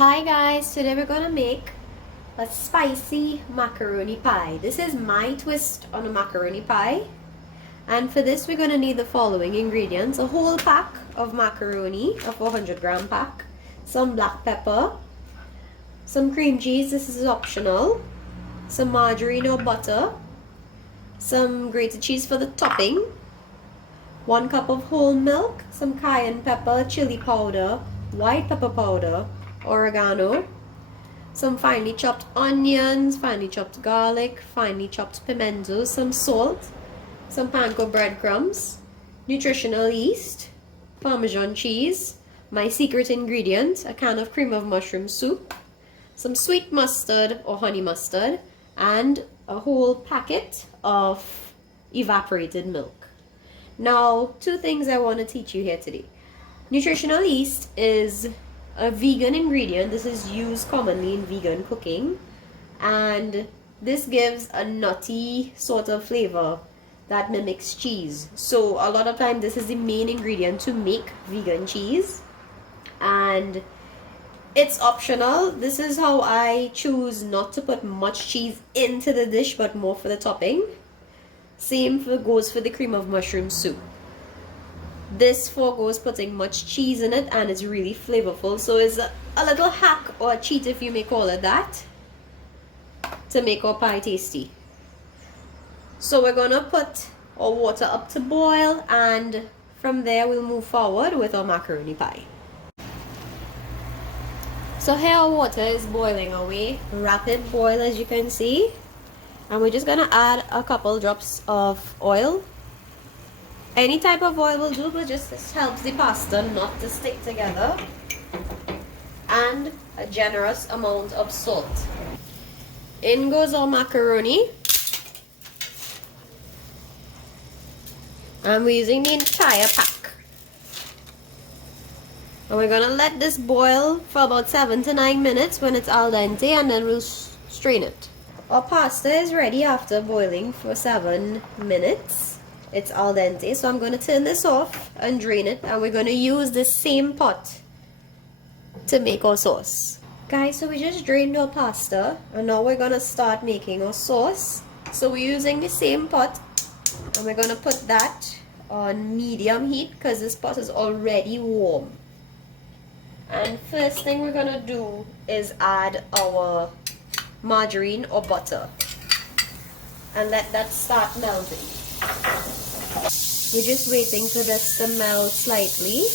Hi guys, today we're gonna make a spicy macaroni pie. This is my twist on a macaroni pie, and for this we're gonna need the following ingredients: a whole pack of macaroni, a 400-gram pack, some black pepper, some cream cheese, this is optional, some margarine or butter, some grated cheese for the topping, 1 cup of whole milk, some cayenne pepper, chili powder, white pepper powder, oregano, some finely chopped onions, finely chopped garlic, finely chopped pimentos, some salt, some panko breadcrumbs, nutritional yeast, Parmesan cheese, my secret ingredient, a can of cream of mushroom soup, some sweet mustard or honey mustard, and a whole packet of evaporated milk. Now, 2 things I want to teach you here today. Nutritional yeast is a vegan ingredient. This is used commonly in vegan cooking, and this gives a nutty sort of flavor that mimics cheese. So a lot of time this is the main ingredient to make vegan cheese, and it's optional. This is how I choose not to put much cheese into the dish, but more for the topping. Same goes for the cream of mushroom soup. This foregoes putting much cheese in it, and it's really flavorful. So it's a little hack or a cheat, if you may call it that, to make our pie tasty. So we're gonna put our water up to boil, and from there we'll move forward with our macaroni pie. So here our water is boiling away, rapid boil as you can see, and we're just gonna add a couple drops of oil. Any type of oil will do, but just this helps the pasta not to stick together. And a generous amount of salt. In goes our macaroni. And we're using the entire pack. And we're gonna let this boil for about 7 to 9 minutes when it's al dente, and then we'll strain it. Our pasta is ready after boiling for 7 minutes. It's al dente, so I'm going to turn this off and drain it, and we're going to use the same pot to make our sauce. Guys, so we just drained our pasta, and now we're going to start making our sauce. So we're using the same pot, and we're going to put that on medium heat because this pot is already warm. And first thing we're going to do is add our margarine or butter and let that start melting. We're just waiting for this to melt slightly,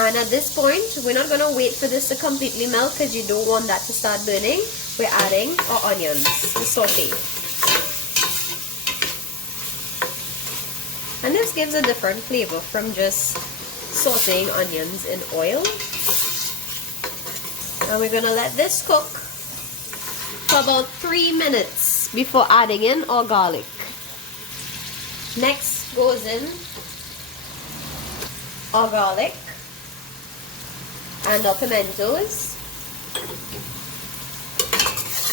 and at this point we're not going to wait for this to completely melt because you don't want that to start burning. We're adding our onions to saute, and this gives a different flavor from just sauteing onions in oil. And we're going to let this cook for about 3 minutes before adding in our garlic. Next goes in our garlic and our pimentos.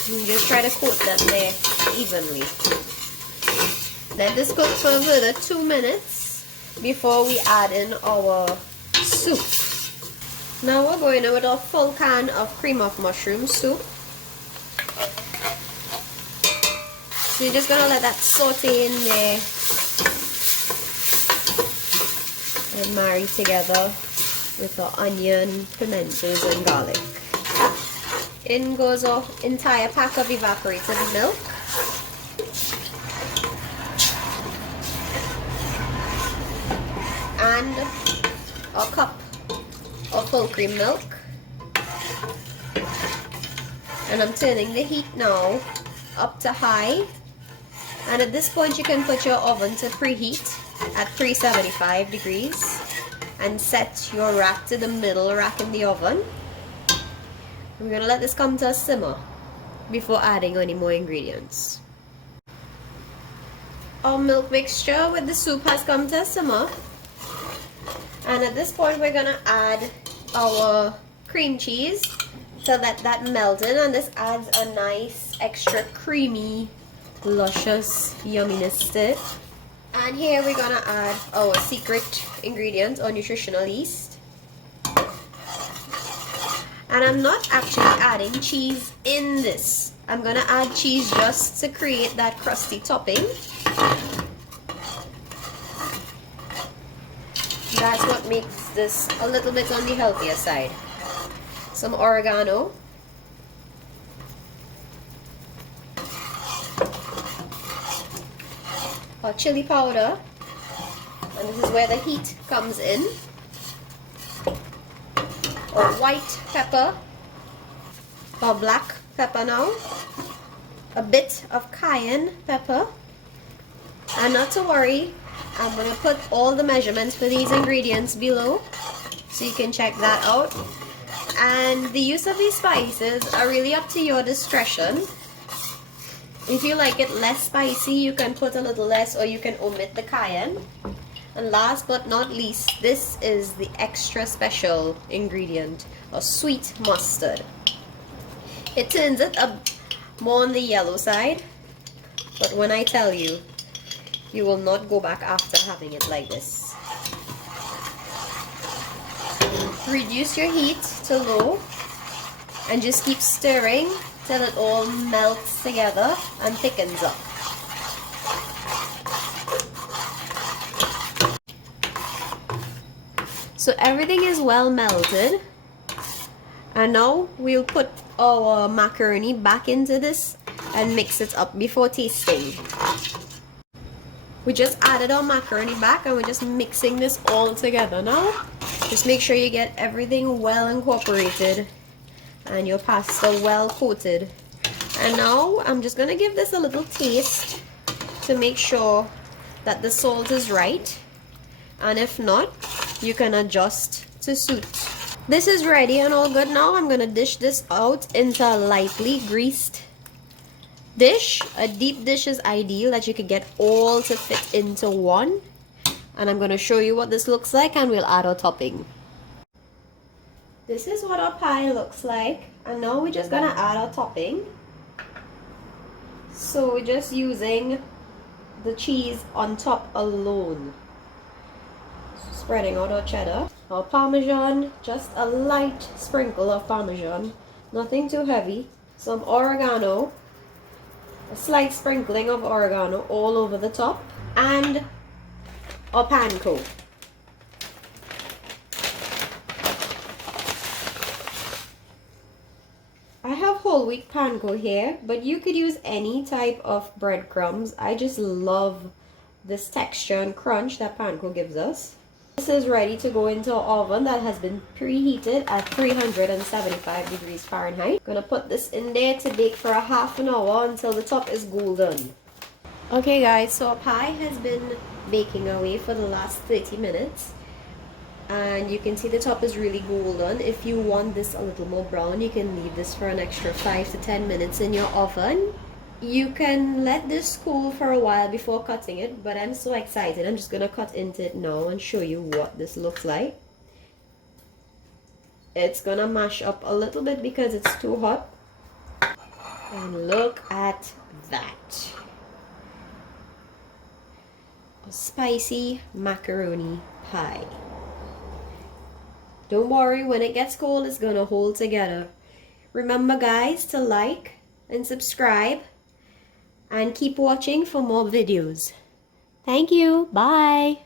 You just try to coat that there evenly. Let this cook for a further 2 minutes before we add in our soup. Now we're going in with our full can of cream of mushroom soup. So you're just going to let that saute in there and marry together with our onion, pimentos, and garlic. In goes our entire pack of evaporated milk. And a cup of full cream milk. And I'm turning the heat now up to high. And at this point you can put your oven to preheat at 375 degrees and set your rack to the middle rack in the oven. We're going to let this come to a simmer before adding any more ingredients. Our milk mixture with the soup has come to a simmer, and at this point we're going to add our cream cheese to let that melt in, and this adds a nice extra creamy, luscious yumminess to it. And here we're gonna add our secret ingredient, our nutritional yeast. And I'm not actually adding cheese in this. I'm gonna add cheese just to create that crusty topping. That's what makes this a little bit on the healthier side. Some oregano. Or chili powder. And this is where the heat comes in. Or white pepper. Or black pepper now. A bit of cayenne pepper. And not to worry, I'm going to put all the measurements for these ingredients below, so you can check that out. And the use of these spices are really up to your discretion. If you like it less spicy, you can put a little less, or you can omit the cayenne. And last but not least, this is the extra special ingredient, a sweet mustard. It turns it up more on the yellow side, but when I tell you, you will not go back after having it like this. Reduce your heat to low and just keep stirring till it all melts together and thickens up. So everything is well melted, and now we'll put our macaroni back into this and mix it up before tasting. We just added our macaroni back and we're just mixing this all together now. Just make sure you get everything well incorporated and your pasta well coated. And now I'm just gonna give this a little taste to make sure that the salt is right, and if not, you can adjust to suit. This is ready and all good. Now I'm gonna dish this out into a lightly greased dish. A deep dish is ideal, that you could get all to fit into one. And I'm going to show you what this looks like, and we'll add our topping. This is what our pie looks like, and now we're just going to add our topping. So we're just using the cheese on top alone. So spreading out our cheddar, our Parmesan, just a light sprinkle of Parmesan, nothing too heavy. Some oregano, a slight sprinkling of oregano all over the top, and our panko. I have whole wheat panko here, but you could use any type of breadcrumbs. I just love this texture and crunch that panko gives us. This is ready to go into our oven that has been preheated at 375 degrees Fahrenheit. Gonna put this in there to bake for a half an hour until the top is golden. Okay guys, so our pie has been baking away for the last 30 minutes. And you can see the top is really golden. If you want this a little more brown, you can leave this for an extra 5 to 10 minutes in your oven. You can let this cool for a while before cutting it, but I'm so excited. I'm just going to cut into it now and show you what this looks like. It's going to mash up a little bit because it's too hot. And look at that. A spicy macaroni pie. Don't worry, when it gets cold, it's going to hold together. Remember guys to like and subscribe. And keep watching for more videos. Thank you. Bye.